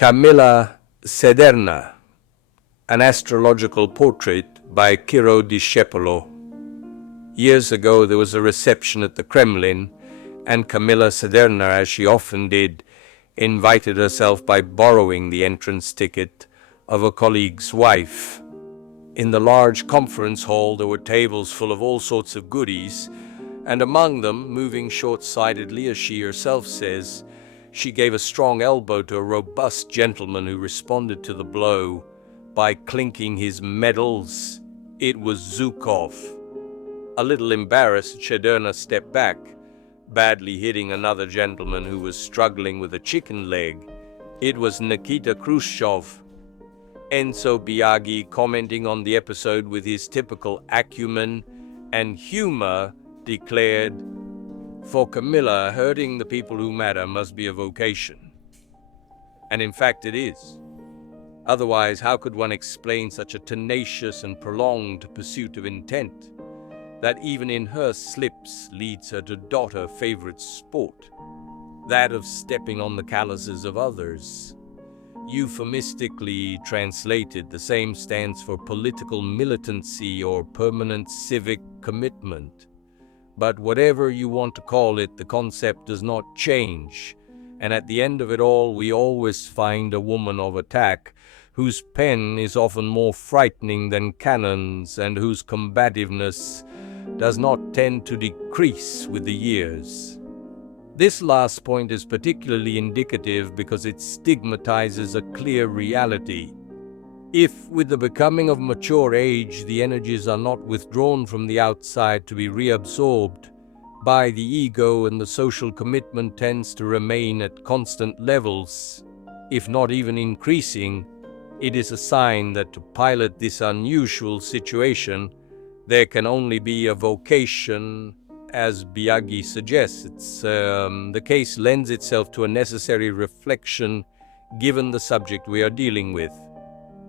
Camilla Cederna, an astrological portrait by Ciro Discepolo. Years ago there was a reception at the Kremlin, and Camilla Cederna, as she often did, invited herself by borrowing the entrance ticket of a colleague's wife. In the large conference hall there were tables full of all sorts of goodies, and among them, moving short-sightedly as she herself says, she gave a strong elbow to a robust gentleman who responded to the blow by clinking his medals. It was Zhukov. A little embarrassed, Cederna stepped back, badly hitting another gentleman who was struggling with a chicken leg. It was Nikita Khrushchev. Enzo Biaggi, commenting on the episode with his typical acumen and humor, declared, "For Camilla, hurting the people who matter must be a vocation." And in fact it is. Otherwise, how could one explain such a tenacious and prolonged pursuit of intent that even in her slips leads her to dot her favorite sport, that of stepping on the calluses of others? Euphemistically translated, the same stands for political militancy or permanent civic commitment. But whatever you want to call it, the concept does not change, and at the end of it all we always find a woman of attack whose pen is often more frightening than cannons and whose combativeness does not tend to decrease with the years. This last point is particularly indicative because it stigmatizes a clear reality. If, with the becoming of mature age, the energies are not withdrawn from the outside to be reabsorbed by the ego and the social commitment tends to remain at constant levels, if not even increasing, it is a sign that to pilot this unusual situation, there can only be a vocation, as Biaggi suggests. The case lends itself to a necessary reflection given the subject we are dealing with.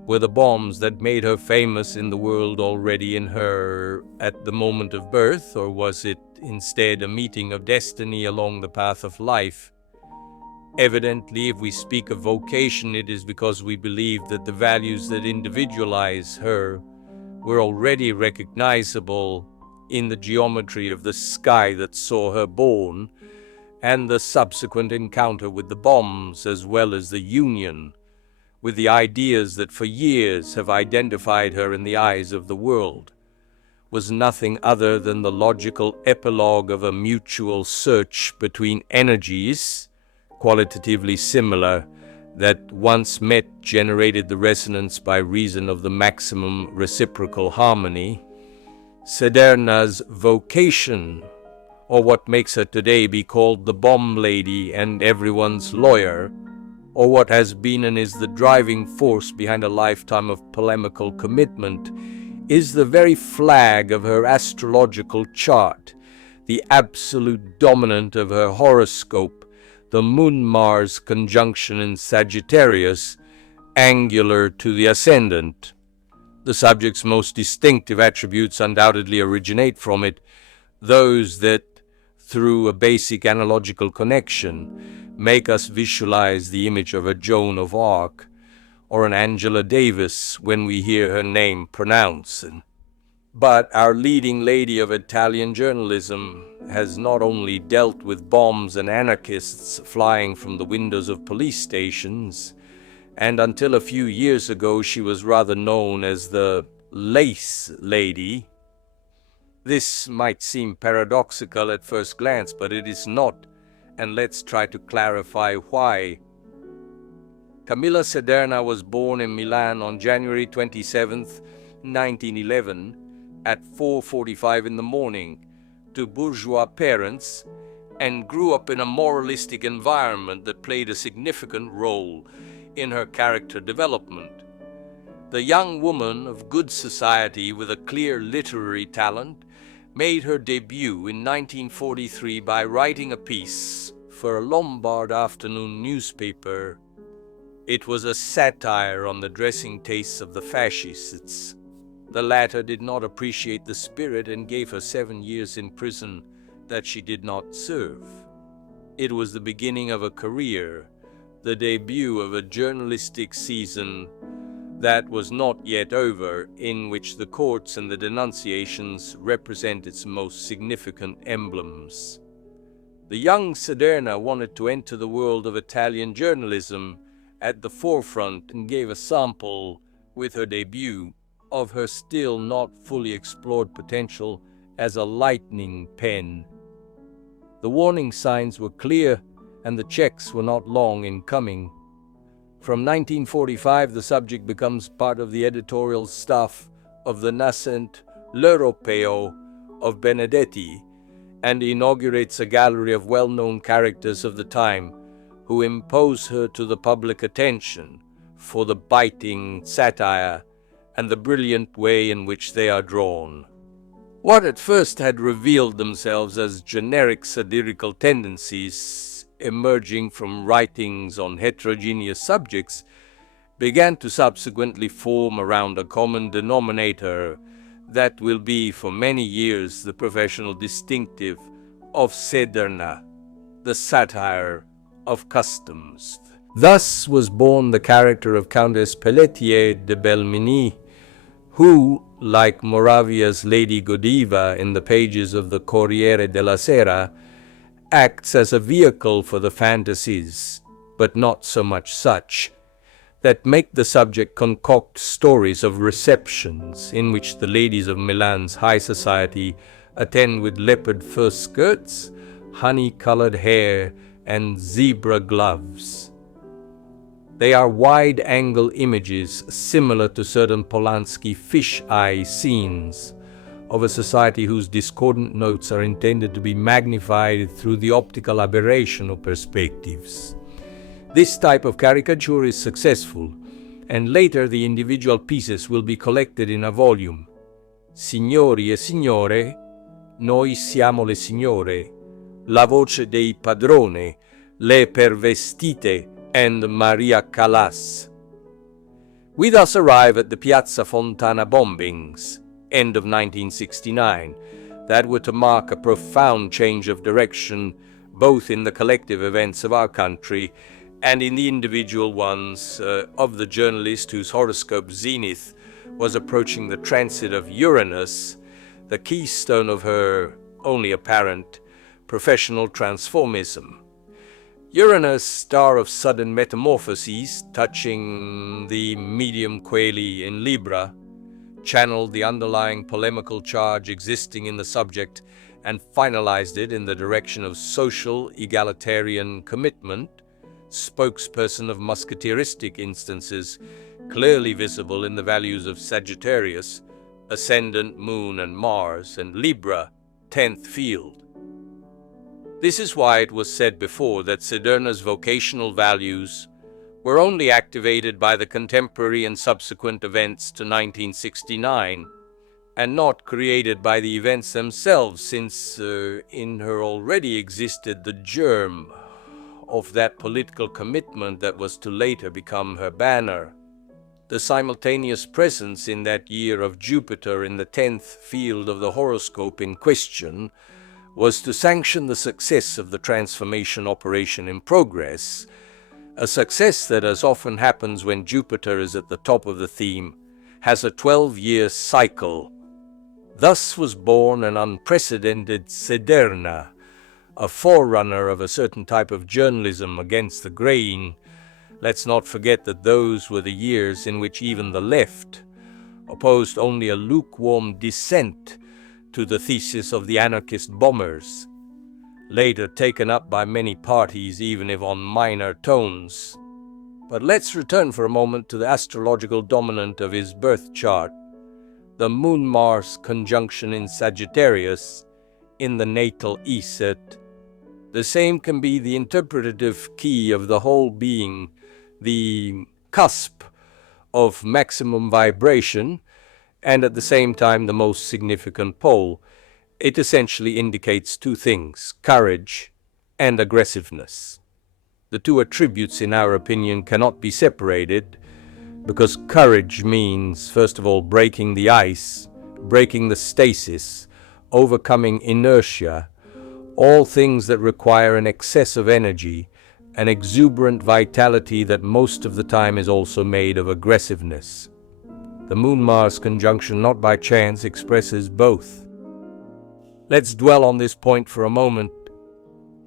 Were the bombs that made her famous in the world already in her at the moment of birth, or was it instead a meeting of destiny along the path of life? Evidently, if we speak of vocation, it is because we believe that the values that individualize her were already recognizable in the geometry of the sky that saw her born, and the subsequent encounter with the bombs, as well as the union with the ideas that for years have identified her in the eyes of the world, was nothing other than the logical epilogue of a mutual search between energies, qualitatively similar, that once met generated the resonance by reason of the maximum reciprocal harmony. Cederna's vocation, or what makes her today be called the bomb lady and everyone's lawyer, or what has been and is the driving force behind a lifetime of polemical commitment, is the very flag of her astrological chart, the absolute dominant of her horoscope, the Moon-Mars conjunction in Sagittarius, angular to the ascendant. The subject's most distinctive attributes undoubtedly originate from it, those that, through a basic analogical connection, make us visualize the image of a Joan of Arc or an Angela Davis when we hear her name pronounced. But our leading lady of Italian journalism has not only dealt with bombs and anarchists flying from the windows of police stations, and until a few years ago she was rather known as the lace lady. This might seem paradoxical at first glance, but it is not, and let's try to clarify why. Camilla Cederna was born in Milan on January 27, 1911, at 4:45 in the morning, to bourgeois parents, and grew up in a moralistic environment that played a significant role in her character development. The young woman of good society with a clear literary talent made her debut in 1943 by writing a piece for a Lombard afternoon newspaper. It was a satire on the dressing tastes of the fascists. The latter did not appreciate the spirit and gave her 7 years in prison that she did not serve. It was the beginning of a career, the debut of a journalistic season that was not yet over, in which the courts and the denunciations represent its most significant emblems. The young Cederna wanted to enter the world of Italian journalism at the forefront and gave a sample, with her debut, of her still not fully explored potential as a lightning pen. The warning signs were clear, and the checks were not long in coming. From 1945, the subject becomes part of the editorial staff of the nascent L'Europeo of Benedetti, and inaugurates a gallery of well-known characters of the time who impose her to the public attention for the biting satire and the brilliant way in which they are drawn. What at first had revealed themselves as generic satirical tendencies emerging from writings on heterogeneous subjects began to subsequently form around a common denominator that will be for many years the professional distinctive of Cederna, the satire of customs. Thus was born the character of Countess Pelletier de Belmini, who, like Moravia's Lady Godiva in the pages of the Corriere della Sera, acts as a vehicle for the fantasies, but not so much such, that make the subject concoct stories of receptions in which the ladies of Milan's high society attend with leopard fur skirts, honey-colored hair, and zebra gloves. They are wide-angle images similar to certain Polanski fish-eye scenes of a society whose discordant notes are intended to be magnified through the optical aberration of perspectives. This type of caricature is successful, and later the individual pieces will be collected in a volume. Signori e signore, noi siamo le signore, la voce dei padrone, le pervestite, and Maria Callas. We thus arrive at the Piazza Fontana bombings, end of 1969, that were to mark a profound change of direction both in the collective events of our country and in the individual ones of the journalist whose horoscope zenith was approaching the transit of Uranus, the keystone of her only apparent professional transformism. Uranus, star of sudden metamorphoses, touching the medium coeli in Libra, channeled the underlying polemical charge existing in the subject and finalized it in the direction of social egalitarian commitment, spokesperson of musketeeristic instances, clearly visible in the values of Sagittarius, ascendant Moon and Mars, and Libra, 10th field. This is why it was said before that Cederna's vocational values were only activated by the contemporary and subsequent events to 1969, and not created by the events themselves, since in her already existed the germ of that political commitment that was to later become her banner. The simultaneous presence in that year of Jupiter in the 10th field of the horoscope in question was to sanction the success of the transformation operation in progress, a success that, as often happens when Jupiter is at the top of the theme, has a 12-year cycle. Thus was born an unprecedented Cederna, a forerunner of a certain type of journalism against the grain. Let's not forget that those were the years in which even the left opposed only a lukewarm dissent to the thesis of the anarchist bombers, later taken up by many parties even if on minor tones. But let's return for a moment to the astrological dominant of his birth chart, the Moon-Mars conjunction in Sagittarius in the natal Iset. The same can be the interpretative key of the whole being, the cusp of maximum vibration, and at the same time the most significant pole. It essentially indicates two things: courage and aggressiveness. The two attributes, in our opinion, cannot be separated, because courage means, first of all, breaking the ice, breaking the stasis, overcoming inertia, all things that require an excess of energy, an exuberant vitality that most of the time is also made of aggressiveness. The Moon-Mars conjunction, not by chance, expresses both. Let's dwell on this point for a moment.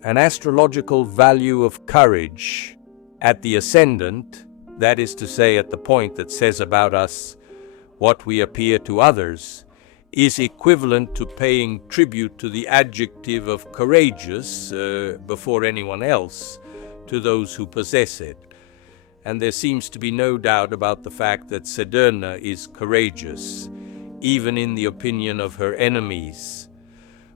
An astrological value of courage at the ascendant, that is to say, at the point that says about us what we appear to others, is equivalent to paying tribute to the adjective of courageous before anyone else to those who possess it. And there seems to be no doubt about the fact that Cederna is courageous, even in the opinion of her enemies.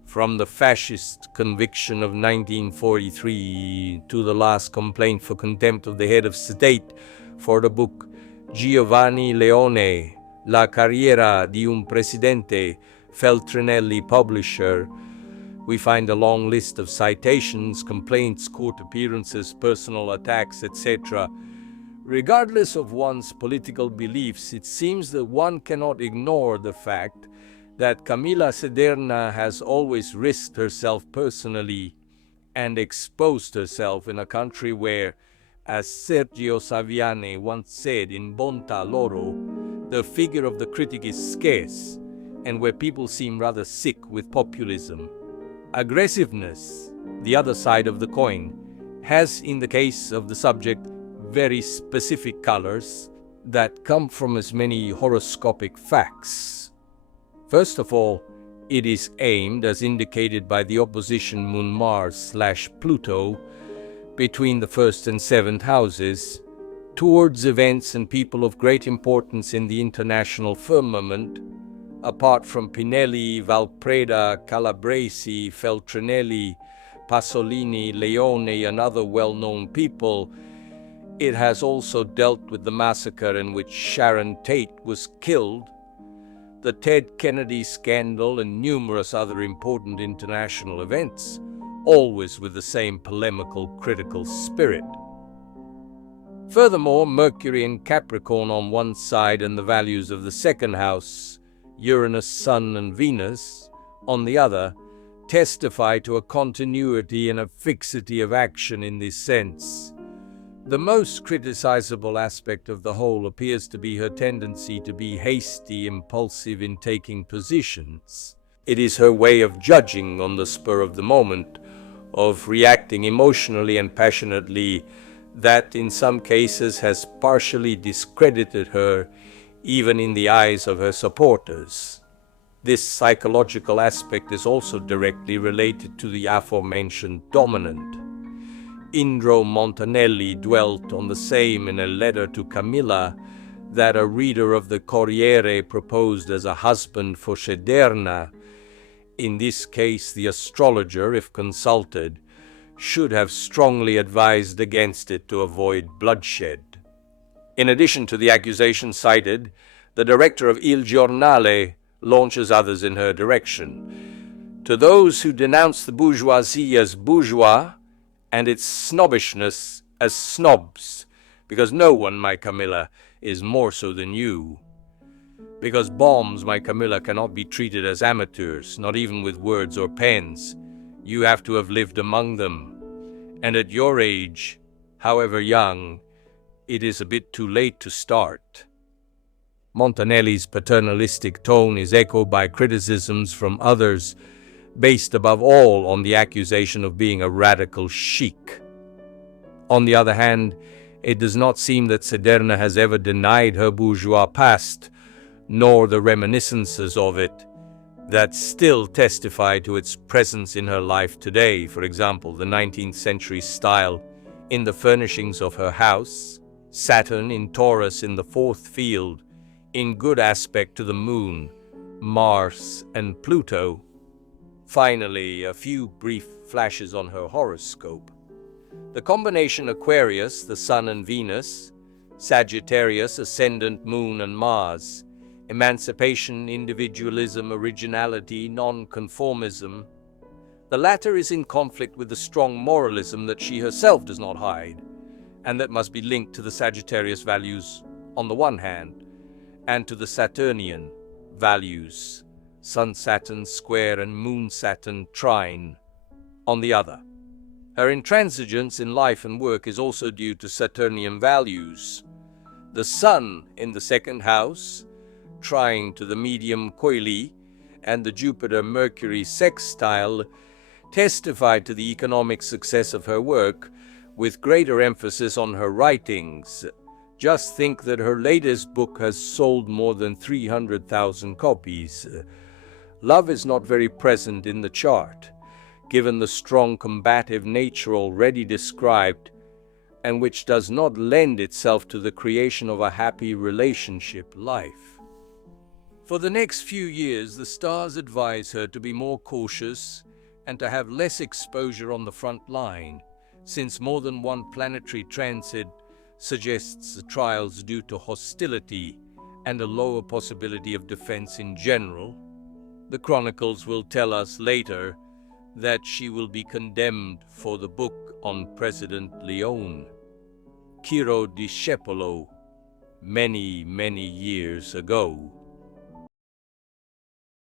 From the fascist conviction of 1943 to the last complaint for contempt of the head of state for the book Giovanni Leone, La carriera di un presidente, Feltrinelli publisher, we find a long list of citations, complaints, court appearances, personal attacks, etc. Regardless of one's political beliefs, it seems that one cannot ignore the fact that Camilla Cederna has always risked herself personally and exposed herself in a country where, as Sergio Saviani once said in Bontà Loro, the figure of the critic is scarce, and where people seem rather sick with populism. Aggressiveness, the other side of the coin, has, in the case of the subject, very specific colors that come from as many horoscopic facts. First of all, it is aimed, as indicated by the opposition Moon-Mars/Pluto between the first and seventh houses, towards events and people of great importance in the international firmament, apart from Pinelli, Valpreda, Calabresi, Feltrinelli, Pasolini, Leone, and other well-known people. It has also dealt with the massacre in which Sharon Tate was killed, the Ted Kennedy scandal, and numerous other important international events, always with the same polemical, critical spirit. Furthermore, Mercury in Capricorn on one side and the values of the second house, Uranus, Sun, and Venus, on the other, testify to a continuity and a fixity of action in this sense. The most criticizable aspect of the whole appears to be her tendency to be hasty, impulsive in taking positions. It is her way of judging on the spur of the moment, of reacting emotionally and passionately, that in some cases has partially discredited her, even in the eyes of her supporters. This psychological aspect is also directly related to the aforementioned dominant. Indro Montanelli dwelt on the same in a letter to Camilla that a reader of the Corriere proposed as a husband for Cederna. In this case, the astrologer, if consulted, should have strongly advised against it to avoid bloodshed. In addition to the accusations cited, the director of Il Giornale launches others in her direction. To those who denounce the bourgeoisie as bourgeois and its snobbishness as snobs, because no one, my Camilla, is more so than you. Because bombs, my Camilla, cannot be treated as amateurs, not even with words or pens. You have to have lived among them. And at your age, however young, it is a bit too late to start. Montanelli's paternalistic tone is echoed by criticisms from others, based above all on the accusation of being a radical chic. On the other hand, it does not seem that Cederna has ever denied her bourgeois past, nor the reminiscences of it that still testify to its presence in her life today. For example, the 19th century style in the furnishings of her house, Saturn in Taurus in the fourth field, in good aspect to the Moon, Mars, and Pluto. Finally, a few brief flashes on her horoscope. The combination Aquarius, the Sun and Venus, Sagittarius, Ascendant, Moon and Mars, emancipation, individualism, originality, non-conformism. The latter is in conflict with the strong moralism that she herself does not hide, and that must be linked to the Sagittarius values on the one hand, and to the Saturnian values, Sun-Saturn square and Moon-Saturn trine, on the other. Her intransigence in life and work is also due to Saturnian values. The Sun in the second house, trine to the medium coeli, and the Jupiter-Mercury sextile testify to the economic success of her work, with greater emphasis on her writings. Just think that her latest book has sold more than 300,000 copies. Love is not very present in the chart, given the strong combative nature already described, and which does not lend itself to the creation of a happy relationship life. For the next few years, the stars advise her to be more cautious and to have less exposure on the front line, since more than one planetary transit suggests trials due to hostility and a lower possibility of defense in general. The chronicles will tell us later that she will be condemned for the book on President Leone. Ciro Discepolo, many years ago.